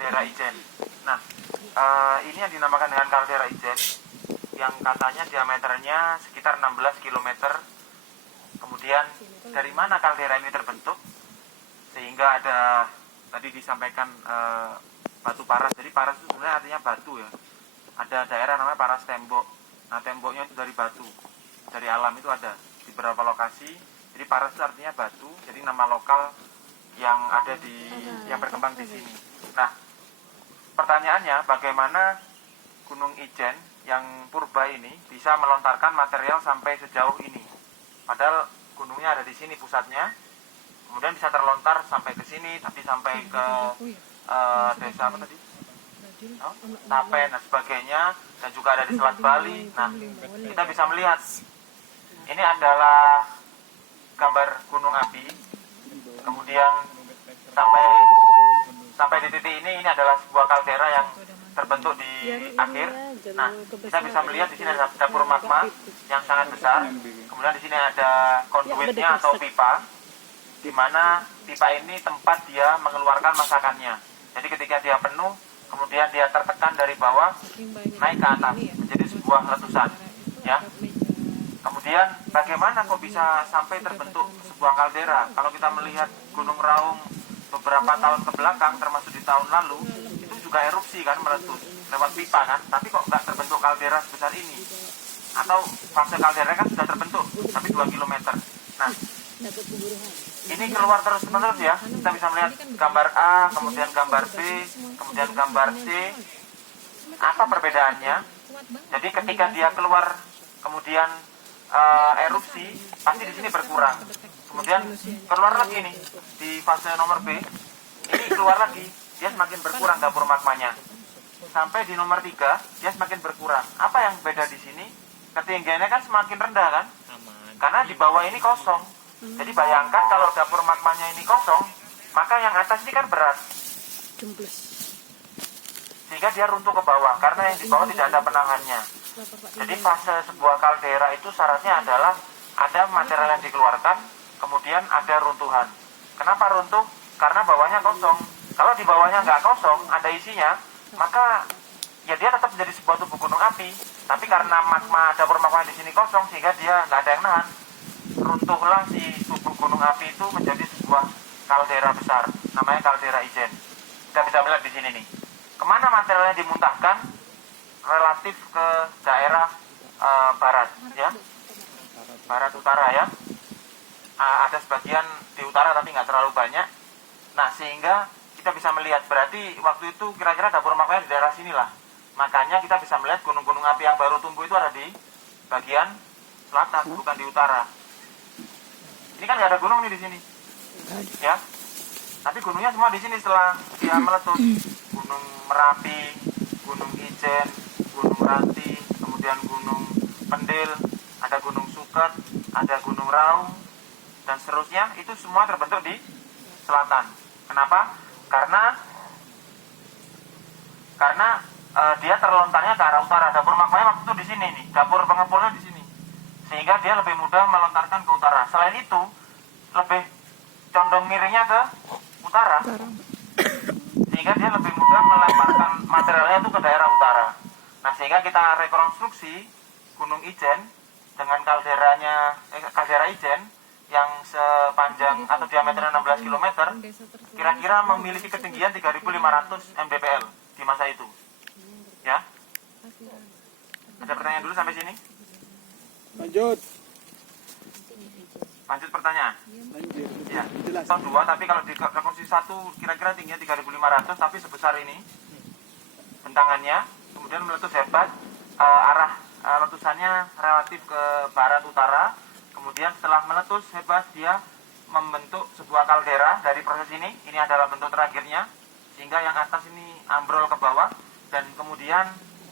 kaldera Ijen. Nah, ini yang dinamakan dengan kaldera Ijen, yang katanya diameternya sekitar 16 km. Kemudian dari mana kaldera ini terbentuk? Sehingga ada tadi disampaikan batu paras. Jadi paras itu sebenarnya artinya batu ya. Ada daerah namanya paras tembok. Nah, temboknya itu dari batu, dari alam itu ada di beberapa lokasi. Jadi paras itu artinya batu. Jadi nama lokal yang ada yang berkembang di sini. Nah, pertanyaannya bagaimana Gunung Ijen yang purba ini bisa melontarkan material sampai sejauh ini? Padahal gunungnya ada di sini pusatnya, kemudian bisa terlontar sampai ke sini, tapi sampai ke desa apa tadi? Tapen dan sebagainya, dan juga ada di Selat Bali. Nah, kita bisa melihat ini adalah gambar gunung api. Kemudian sampai di titik ini adalah sebuah kaldera yang terbentuk di akhir. Nah, kita bisa melihat di sini ada dapur magma yang sangat besar. Kemudian di sini ada konduitnya atau pipa, di mana pipa ini tempat dia mengeluarkan masakannya. Jadi ketika dia penuh, kemudian dia tertekan dari bawah naik ke atas menjadi sebuah letusan. Ya. Kemudian bagaimana kok bisa sampai terbentuk sebuah kaldera? Kalau kita melihat Gunung Raung beberapa tahun ke belakang, termasuk di tahun lalu, itu juga erupsi kan, meletus lewat pipa kan, tapi kok nggak terbentuk kaldera sebesar ini? Atau fase kaldera kan sudah terbentuk, tapi 2 km. Nah, ini keluar terus-menerus ya. Kita bisa melihat gambar A, kemudian gambar B, kemudian gambar C. Apa perbedaannya? Jadi ketika dia keluar, kemudian erupsi, pasti di sini berkurang. Kemudian keluar lagi nih di fase nomor B, ini keluar lagi, dia semakin berkurang dapur magmanya. Sampai di nomor 3, dia semakin berkurang. Apa yang beda di sini? Ketinggiannya kan semakin rendah kan? Karena di bawah ini kosong. Jadi bayangkan kalau dapur magmanya ini kosong, maka yang atas ini kan berat. Sehingga dia runtuh ke bawah, karena yang di bawah tidak ada penahannya. Jadi fase sebuah kaldera itu syaratnya adalah ada material yang dikeluarkan, kemudian ada runtuhan. Kenapa runtuh? Karena bawahnya kosong. Kalau di bawahnya nggak kosong, ada isinya, maka ya dia tetap menjadi sebuah tubuh gunung api. Tapi karena dapur magma di sini kosong, sehingga dia nggak ada yang nahan, runtuhlah si tubuh gunung api itu menjadi sebuah kaldera besar, namanya kaldera Ijen. Kita bisa melihat di sini nih. Kemana materialnya dimuntahkan? Relatif ke daerah barat, ya, barat utara ya. Ada sebagian di utara tapi nggak terlalu banyak. Nah, sehingga kita bisa melihat berarti waktu itu kira-kira dapur magmanya di daerah sinilah. Makanya kita bisa melihat gunung-gunung api yang baru tumbuh itu ada di bagian selatan, bukan di utara. Ini kan nggak ada gunung nih di sini, ya. Tapi gunungnya semua di sini setelah dia meletus. Gunung Merapi, Gunung Ijen, Gunung Ranti, kemudian Gunung Pendil, ada Gunung Suket, ada Gunung Raung, dan seterusnya. Itu semua terbentuk di selatan. Kenapa? Karena dia terlontarnya ke arah utara. Dapur magmanya waktu itu di sini nih, dapur pengepulnya di sini, sehingga dia lebih mudah melontarkan ke utara. Selain itu, lebih condong miringnya ke utara, sehingga dia lebih mudah melemparkan materialnya itu ke daerah utara. Nah, sehingga kita rekonstruksi Gunung Ijen dengan kaldera Ijen yang sepanjang atau diameternya 16 km, kira-kira memiliki ketinggian 3.500 mdpl di masa itu. Ya. Ada pertanyaan dulu sampai sini? Lanjut pertanyaan. Ya, tahun 2, tapi kalau di rekonstruksi 1 kira-kira tingginya 3.500, tapi sebesar ini bentangannya, kemudian meletus hebat, arah letusannya relatif ke barat utara. Kemudian setelah meletus hebat, dia membentuk sebuah kaldera dari proses ini. Ini adalah bentuk terakhirnya, sehingga yang atas ini ambrol ke bawah. Dan kemudian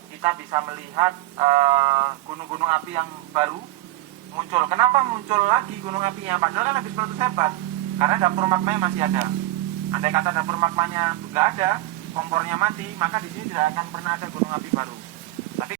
kita bisa melihat gunung-gunung api yang baru muncul. Kenapa muncul lagi gunung apinya? Padahal kan habis meletus hebat, karena dapur magmanya masih ada. Andai kata dapur magmanya nggak ada, kompornya mati, maka di sini tidak akan pernah ada gunung api baru.